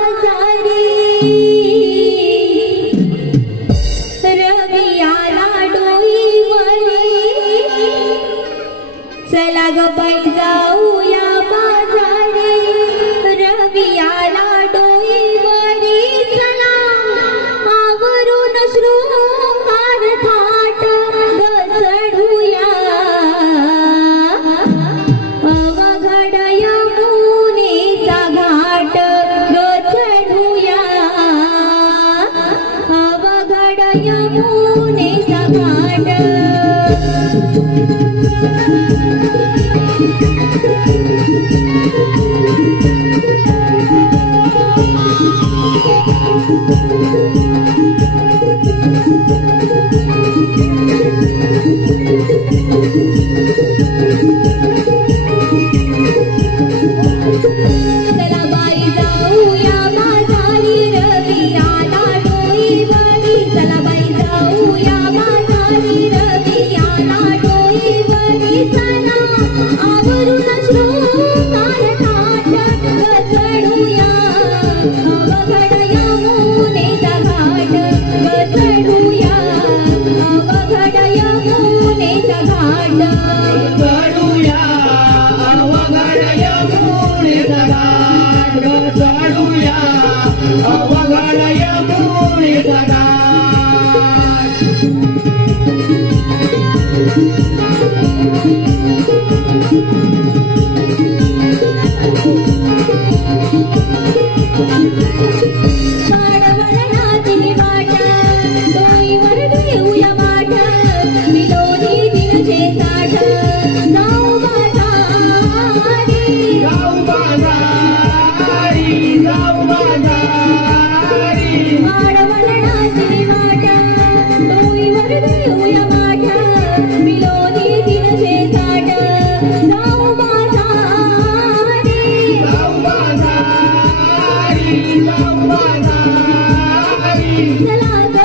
बाजारी रवी आला डोईवरी चला ग बाई जाऊया बाजारी रवी आला डोईवरी चला आवरून शृंगार थाट ग चढूया अवघड यमुनेचा घाट ग चढूया अवघड यमुनेचा घाट चला बाई जाऊया बाजारी रवी आला डोईवरी चला बाई जाऊया बाजारी रवी आला डोईवरी चला आवरून शृंगार थाट ग चढूया अवघड यमुनेचा घाट ग चढूया अवघड यमुनेचा घाट चढूया अवघड यमुनेचा घाट चढूया अवघड यमुनेचा घाट पाडवळणाची वाट डोईवर घेऊया माठ विलोनी दिनशे साठ जाऊ बाजारी जाऊ बाजारी जाऊ बाजारी पाडवळणाची वाट डोईवर घेऊया माठ विलोनी दिनशे साठ जाऊ बाजारी जाऊ बाजारी जाऊ बाजारी चला ग